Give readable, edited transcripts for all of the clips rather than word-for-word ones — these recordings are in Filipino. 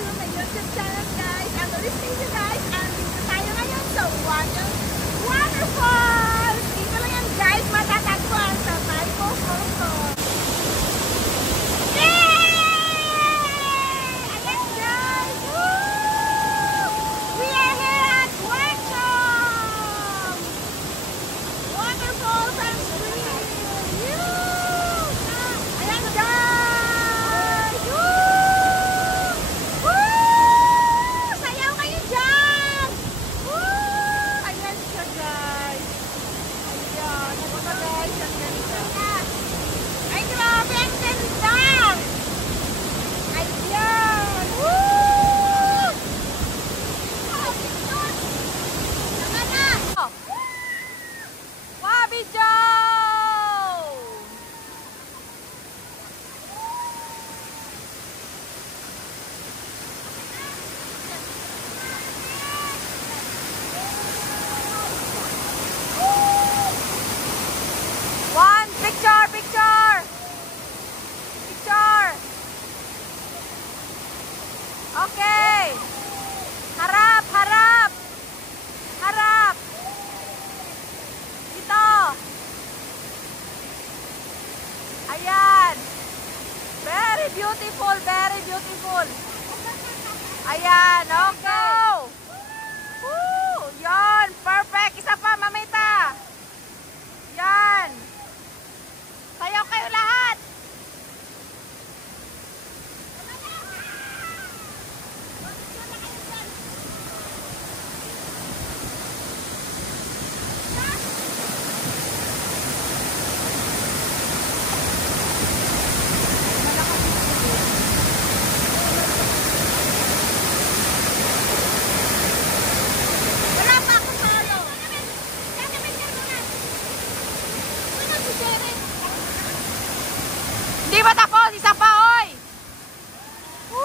to my YouTube channel, guys. I'm listening to you guys. And dito tayo ngayon sa Waterfalls. Dito lang yan, guys. Matatagpuan sa Taipo, Hong Kong. Okay. Harap, harap. Harap. Dito. Ayan. Very beautiful, very beautiful. Ayan, okay. Woo! Yan, perfect. Isa pa, mamita. Yan. Sayaw kayo lahat. Di ba tapos? Isa pa, oy! Woo!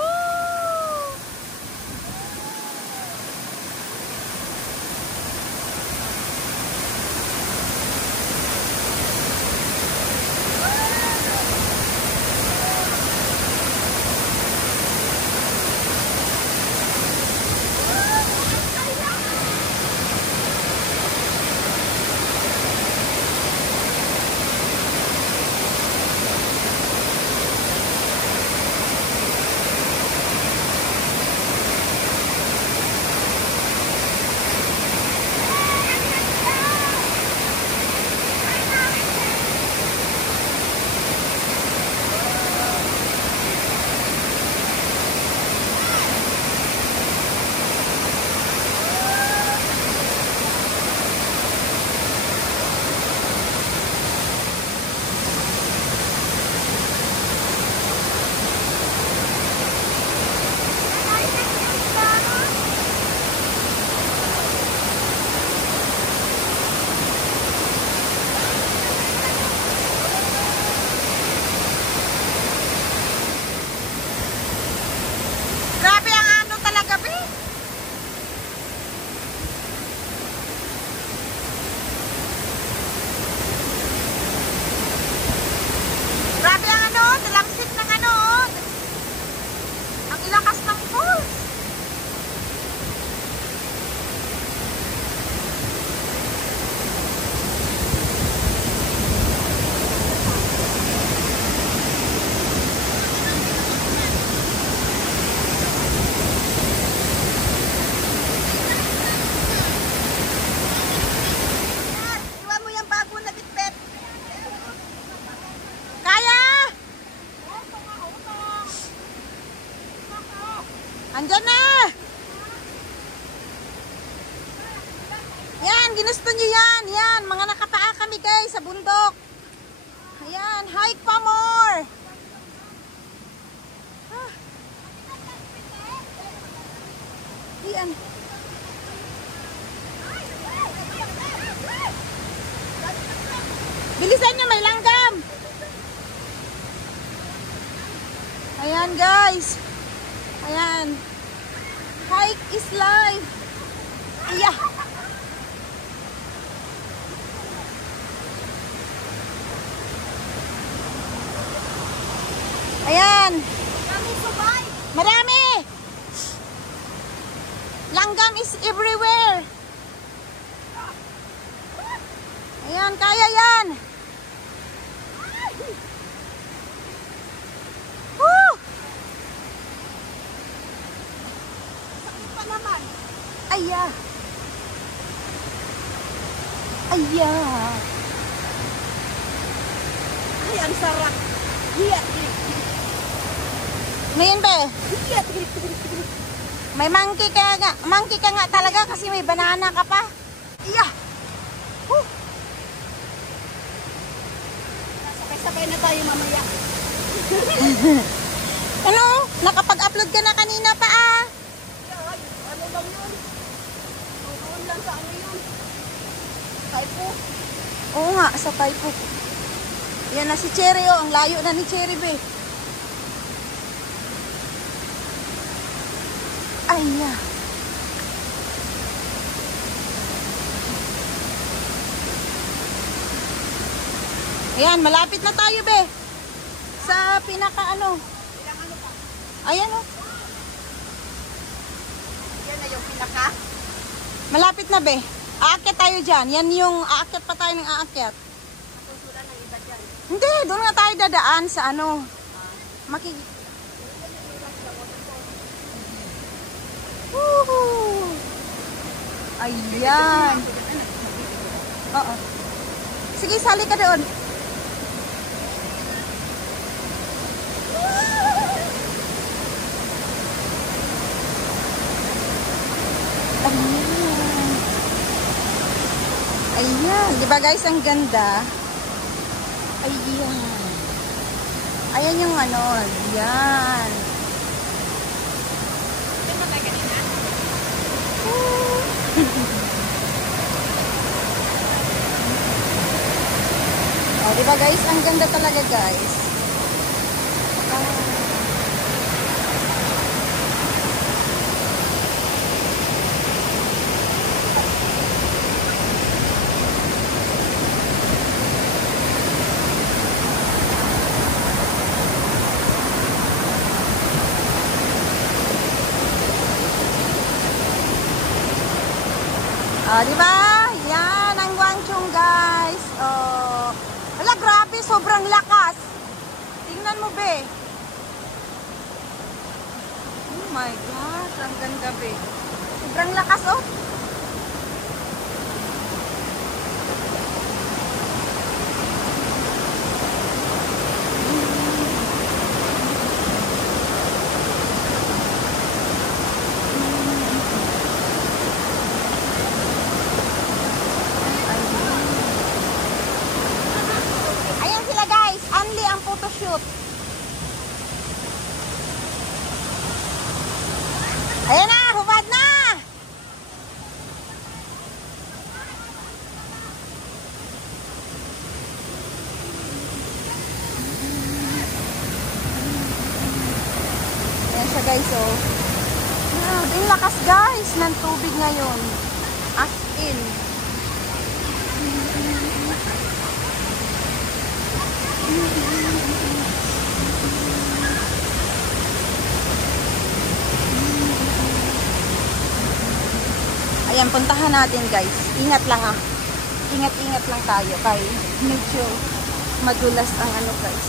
Grabe ang ano talaga, be. Grabe ang ano, talangsik ng ano. Ang ilakas ng pool. Andyan na! Yan, ginusto nyo yan. Yan, mga nakapaa kami guys sa bundok. Ayan, hike pa more. Ah. Yan. Bilisan nyo, may langgam. Ayan guys. Ayan. Hike is life. Iya. Ayan. Kami subay. Marami. langgam is everywhere. Ayan, kaya yan. Woo! Sakit pa naman. Aya. Aya. Ay, ang sarap. Hiyat. Ngayon be, Hiyat. may monkey ka nga talaga kasi may banana ka pa. Iya. Sabay na tayo mamaya. Ano? Nakapag-upload ka na kanina pa ah. Ay, ano lang yun? Tutuon lang sa ano yun. Typo. Oo nga, sa Taipo. Yan na si Cherry oh, ang layo na ni Cherry be. Ay ya. Ayan, malapit na tayo be. Sa pinaka ano. Ilang ano pa? Ayan oh. Yan na yung pinaka. Malapit na be. Aakyat tayo dyan. Yan yung aakyat pa tayo ng aakyat. Masusulan ng iba dyan. Hindi, doon nga tayo dadaan sa ano. Woohoo! Ayan. Oo. Sige, sali ka doon. Ayan. Ayan. Di ba guys, ang ganda? Ayan. Ayan yung ano. Ayan. Yan ba tayo kanina? Oh, di ba guys? Ang ganda talaga guys. Oh, di ba? Yan ang Wangchong guys. Oh. Wala, grabe, sobrang lakas. Tingnan mo, be. Oh my gosh, ang ganda, be. Sobrang lakas, oh. Ayan sila guys, only ang photoshoot. Ayan na, hubad na! Ayan siya guys, oh. Ang lakas guys ng tubig ngayon. As in. Ayan, puntahan natin guys. Ingat lang ha. Ingat-ingat lang tayo kay medyo madulas ang ano guys.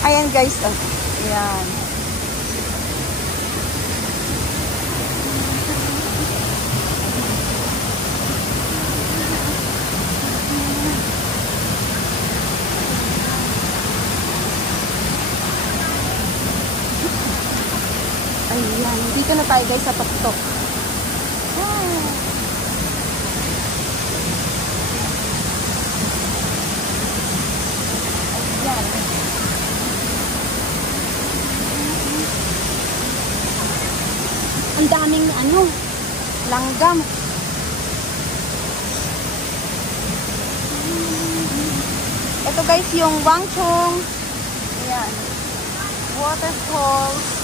Ayan guys, oh. Ayan. Ayan, dito na tayo guys sa tuktok. Ayan. Ang daming ano, langgam. Ito guys yung Wangchong. Ayan. Waterfalls.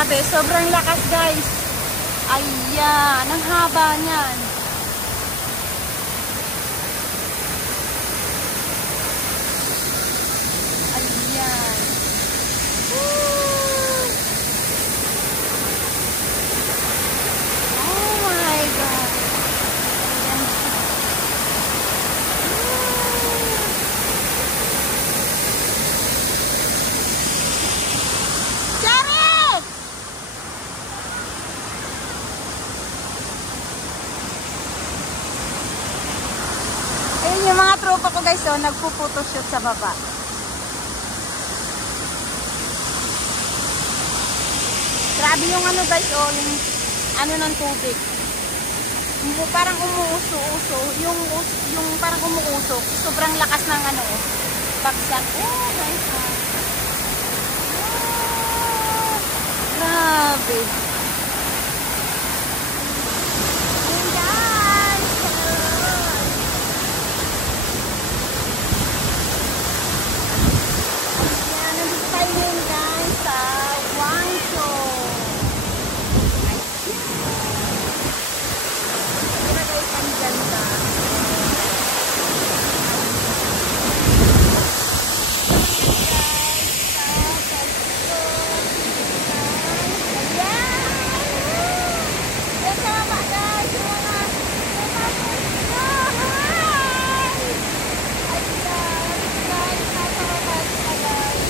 Grabe, sobrang lakas guys. Ayan, ang haba niyan. Ayan. Woo! Oh my God. Ayan siya. Cherry! Ayun yung mga tropa ko guys, oh, nagpo-photoshoot sa baba. Grabe yung ano guys, oh, yung ano ng tubig. Yung parang umuuso-uso, yung parang umuusok, sobrang lakas ng ano, oh, bagsak. Oh my God. Oh, grabe. Ayun guys. Ayan, nandito tayo ngayon guys sa Guangzhou. Mira guys, ang ganda. Yan sa baba guys, yung mga guys, nasa baba sila guys.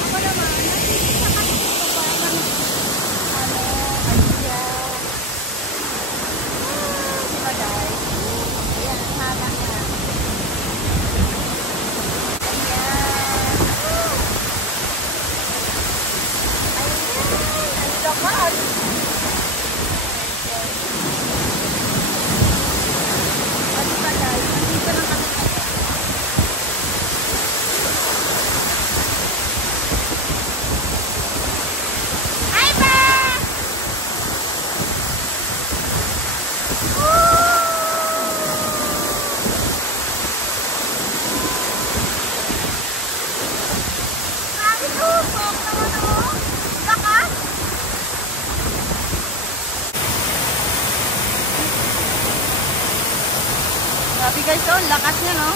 Ako naman, nandito sa kapito pa ng ano, ayan. Diba guys? Ayan, ang haba na. Ayan. Ayan, ang lakas. O diba guys, nandito lang kami kasi. Hi ba! Grabe tusok naman oh. Lakas. Grabe guys, oh, lakas niya no.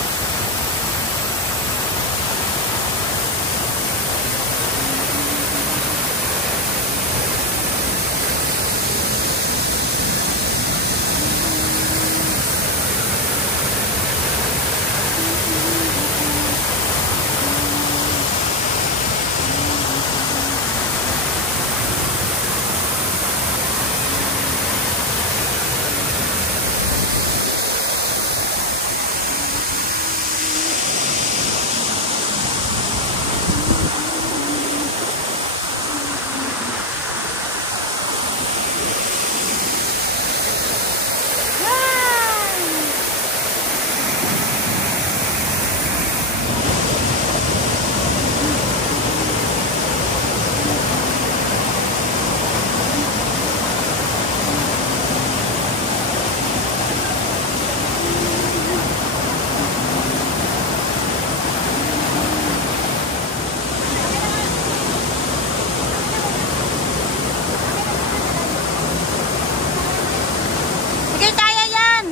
Sige, kaya yan.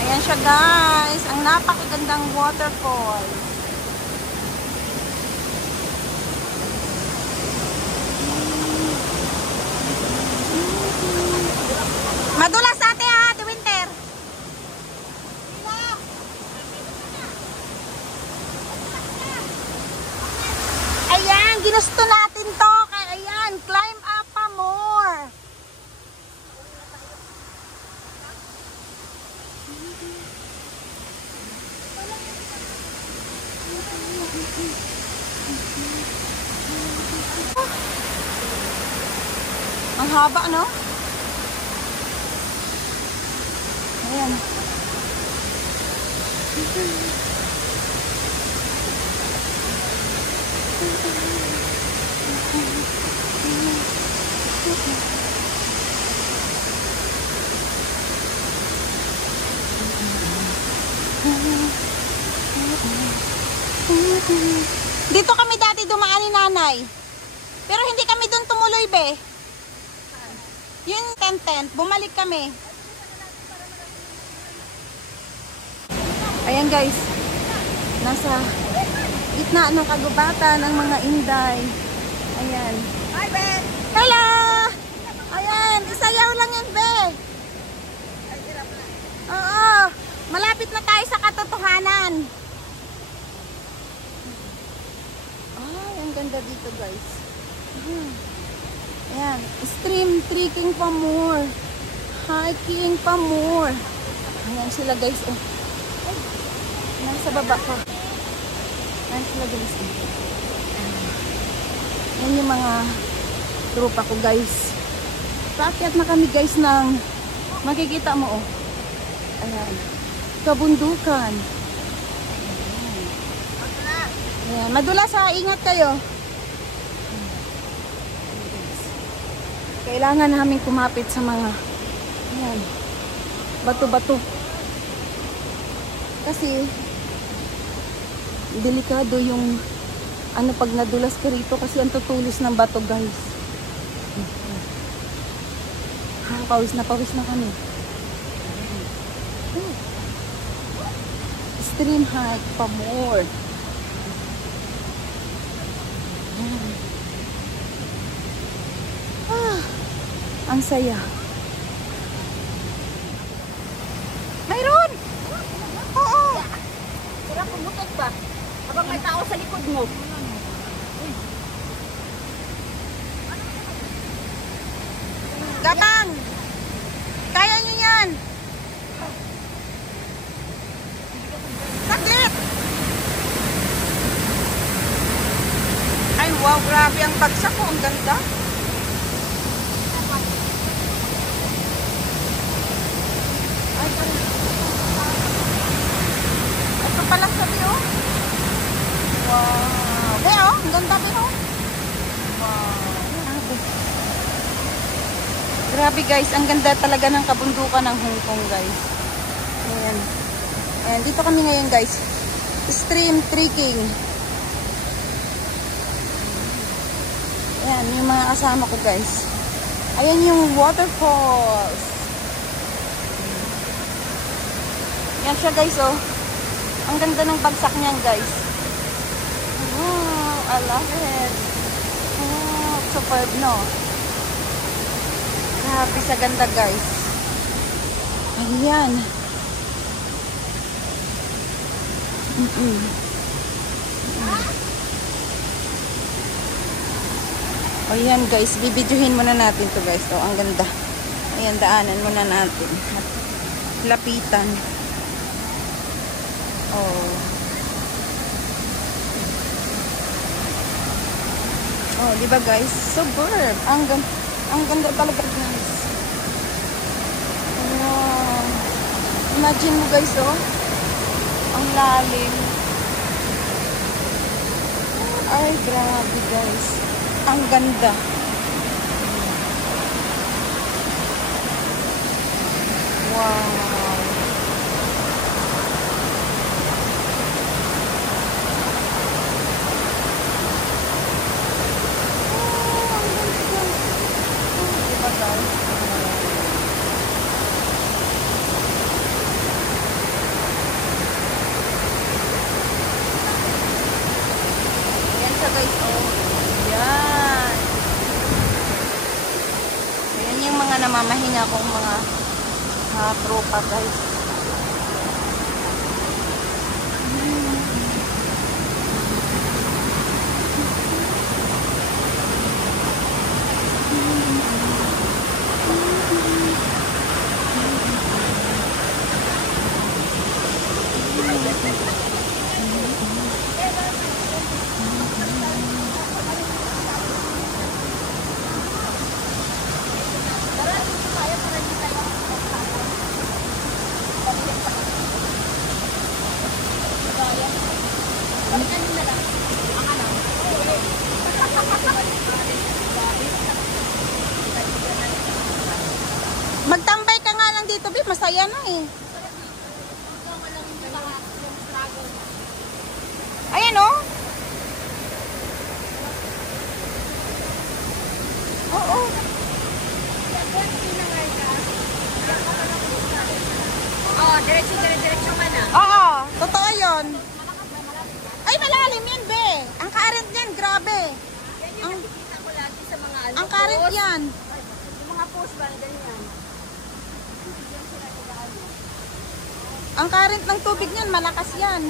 Ayan siya guys, ang napakagandang waterfall. Madulas ate ha, Ate Winter. Ayan, ginusto natin to. Kaya ayan, climb up pa more. Ang haba, no? Ayan. Dito kami dati dumaan ni nanay. Pero hindi kami doon tumuloy, be. Yung tent, bumalik kami. Ayan guys, nasa gitna ng kagubatan ng mga Inday. Ayan. Hi, Ben! Hello! Ayan, isayaw lang yan, be. Oo, malapit na tayo sa katotohanan. Ay, ang ganda dito guys. Ayan, stream trekking pa more. Hiking pa more. Ayan sila guys. Oh. Nasa baba pa. Ayan sila guys. Ayan yung mga tropa ko guys. Paakyat na kami guys ng makikita mo oh. Ayan. Kabundukan. Ayan. Madulas ha. Ingat kayo. Kailangan namin kumapit sa mga ayan, bato-bato. Kasi delikado yung ano pag nadulas ka rito kasi ang tutulis ng bato guys. Pawis na kami. Stream hike pa more. Ang saya. Mayroon! Oo! Tira, pumutot ba? Habang may tao sa likod mo. Gabang! Kaya nyo yan! Sakit! Ay wow, grabe ang bagsak ko. Ang ganda. Ay, ito pala sabi oh. Wow. Be oh, ang ganda be oh. Wow. Grabe guys, ang ganda talaga ng kabundukan ng Hong Kong guys. Ayan. Ayan, dito kami ngayon guys. Stream trekking. Ayan, yung mga kasama ko guys. Ayan yung waterfalls. Yan siya guys oh. Ang ganda ng bagsak niyan guys. Oh, I love it. Oh, superb no. Happy sa ganda guys. Ayan. Ayan guys, bibidyohin muna natin to guys. Oh, ang ganda. Ayan, daanan muna natin. Lapitan. Oh. Oh, di ba guys? Superb. Ang ganda talaga guys. Wow. Imagine mo guys oh. Ang lalim. Ay, grabe guys. Ang ganda. Wow. Guys, oh. Yan. Ayan yung mga namamahinga kong mga tropa guys. Magtambay ka nga lang dito, Bi. Masaya na eh. Ayan oh. Diretso man ah. Oo, totoo yun. Ay, malalim yan, be. Ang current yan, grabe. Yan yung nakikita ko lagi sa mga ano. Ang current post. yan. Yung mga post ba, ganyan. Ang current ng tubig niyan, malakas yan.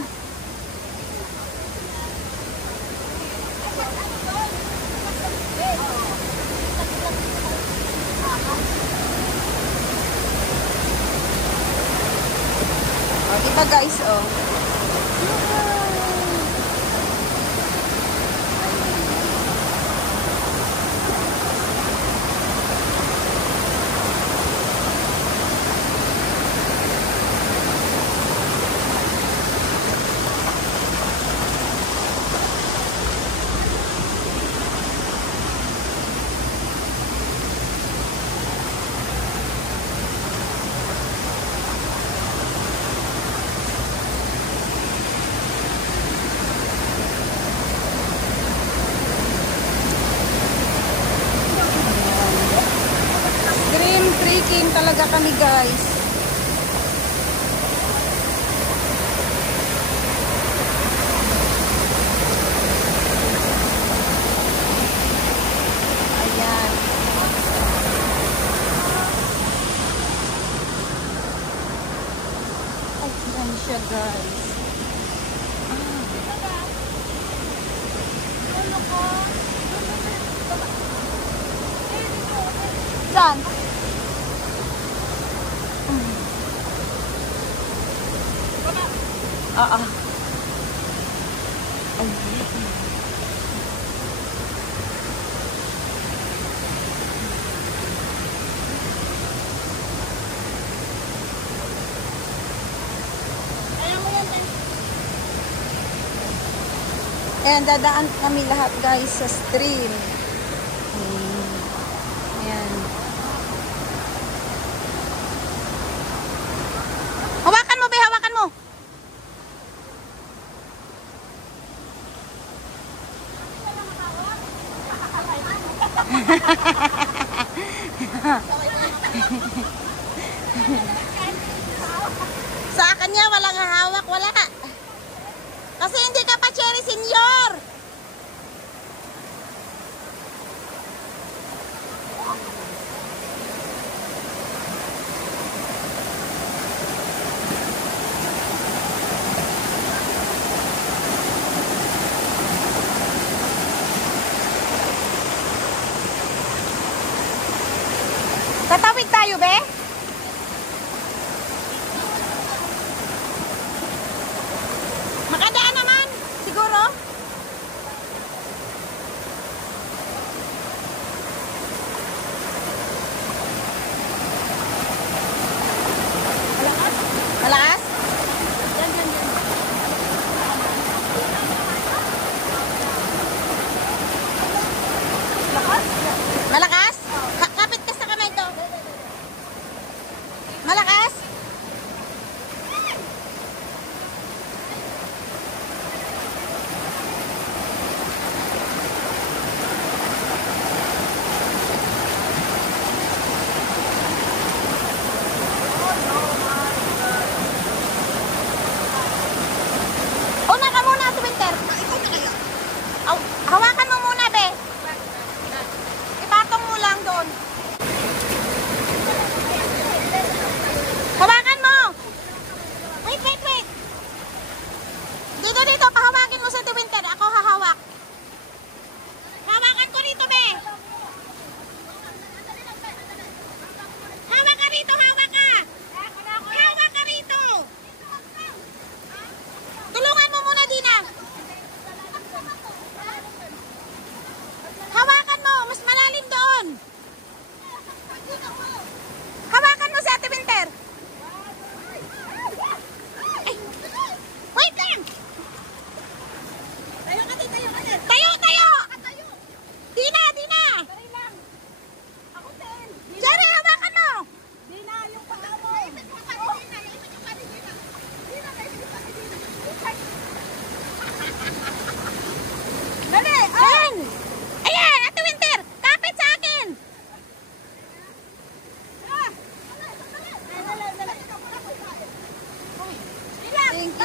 O, diba guys, oh. Dream trekking talaga kami guys. Ayan. Ayan siya guys. Saan? Oo. Ayan, dadaan kami lahat guys sa stream. Ayan. Hawakan mo, be, hawakan mo. Sa kanya walang hawak, wala ka. Kasi hindi ka pa cherry senior.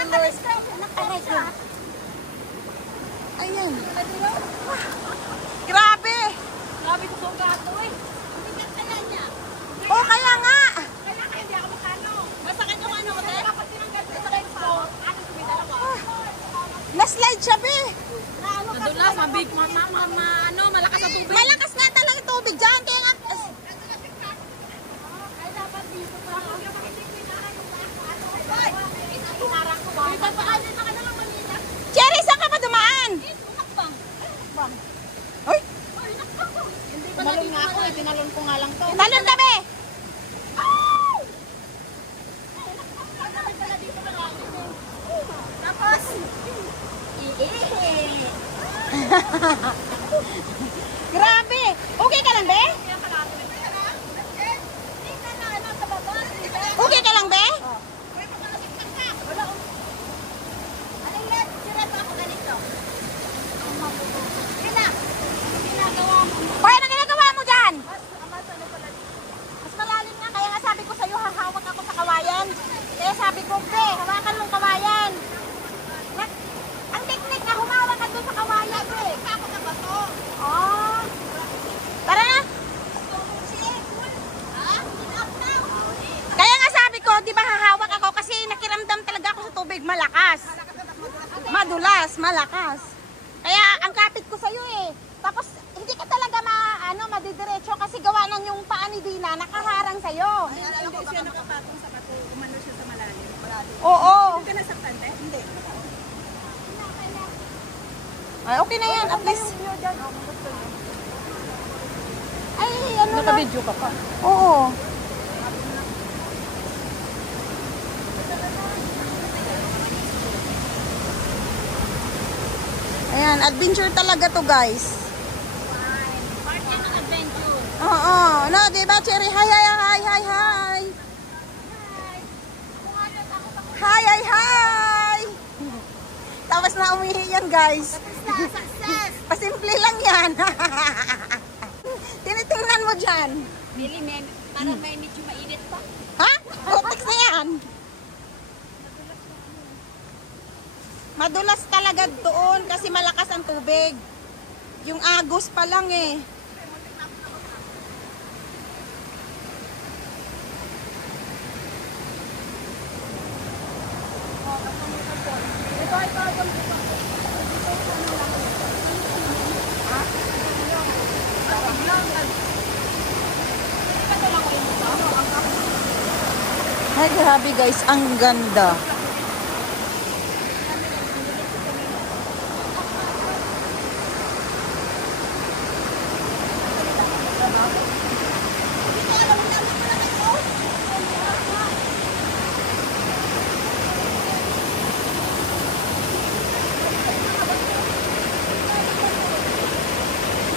Lord. Aray ko. Ayan. Grabe. Grabe ko sa gato eh. Hindi ka kaya niya. Oh, kaya nga. Kaya kaya hindi ako makano. Masakit yung ano ko tayo. Kapag tinanggal ko sa legs ko, ano sumidala ko? Na-slide siya, be. Nadulas, mabig, ano, malakas ang tubig. Malakas nga talaga yung tubig dyan. Kaya nga, Ay, dapat dito pa. Hinarang ko ba? Ipapakalit na ka na lang manila. Cherry, saan ka pa dumaan? Nakbang. Nakbang. Uy, Ay, nakbang ko. Hindi ba Tinalon nga ako eh, tinalon ko nga lang to. talon kami. Tapos, Grabe. Okay ka lang, be? Okay ka lang, be? Kaya na ginagawa mo dyan? Mas malalim nga. Kaya nga sabi ko sa'yo, hahawak ako sa kawayan. Kaya sabi ko, be, hawakan mong kawayan. Ang teknik na humawak ka doon sa kawayan, be. Oh. Tara na. Kaya nga sabi ko, di ba hahawak ako kasi nakiramdam talaga ako sa tubig malakas. Madulas, malakas. Kaya ang kapit ko sa'yo eh. Tapos hindi ka talaga madidiretso kasi gawa ng yung paa ni Dina nakaharang sa'yo. Hindi siya nakapatong sa bato, umano siya sa malalim. Oo. Hindi ka nasaktan, te? Hindi. Ay, okay na yan. At least. Ay, ano na. Naka-video ka pa. Oo. Ayan, adventure talaga to, guys. part yan ng adventure. Oo, no, di ba, Cherry? Hi, hi, hi, hi, hi. Hi, hi, hi. Tapos na umihi yan, guys. Success! Pasimple lang yan. Tinitingnan mo dyan. Mili, parang may medyo mainit pa. Ha? Putik na yan. Madulas talaga doon kasi malakas ang tubig. Yung agos pa lang eh. Ay, grabe guys, ang ganda.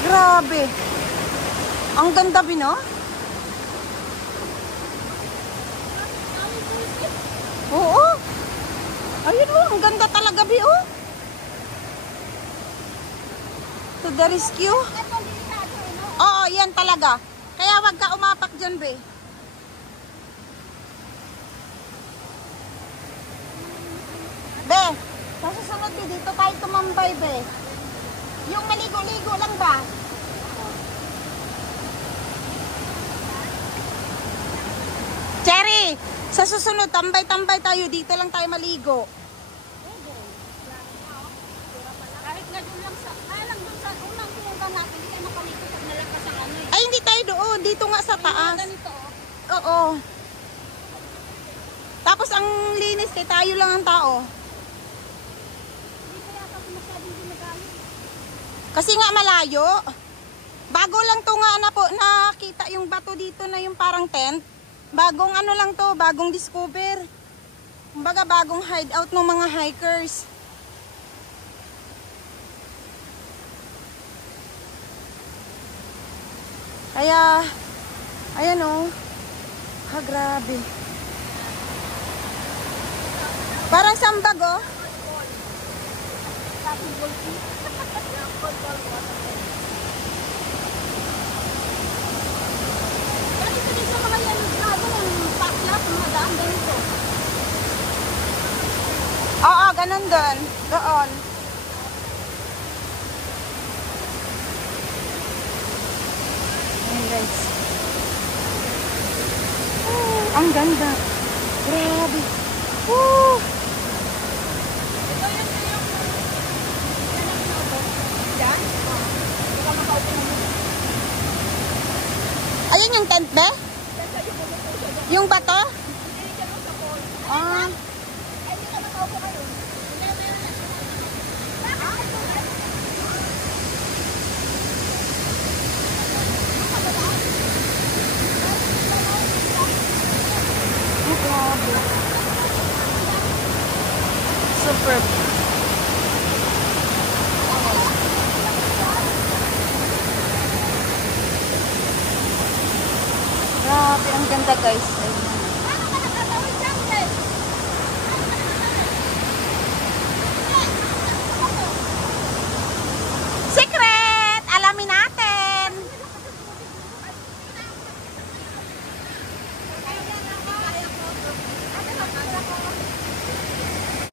Grabe. Ang ganda, Bino. Oo. Ayun mo, ang ganda talaga, Bi, oh. To the rescue. Oo, yan talaga. Kaya wag ka umapak dyan, Be. Be, sa susunod, Be, dito tayo tumambay, Be. Yung maligo-ligo lang ba? Cherry, sa susunod, tambay-tambay tayo. Dito lang tayo maligo. Kahit nga doon lang sa, lang doon sa unang pumunta natin, hindi ka makalikot pag nalakas ang ano eh. Ay, hindi tayo doon. Dito nga sa taas. Ganito oh. Oo. Tapos ang linis kay tayo lang ang tao. Hindi kaya ako masyadong ginagamit. Kasi nga malayo. Bago lang to nga na po nakita yung bato dito na yung parang tent. Bagong ano lang to, bagong discover. Kumbaga bagong hideout ng mga hikers. Kaya, ayan o. Ha, grabe. Parang sambag o. Ganito din sa mga yan, gado ng pakla, mga daan ganito. ganun doon. Doon. Ayan guys. Oh, ang ganda. Grabe. Woo! Ayun yung tent ba? Yung bato? Ah. Oh, grabe. Superb. Grabe, ang ganda guys. Ay.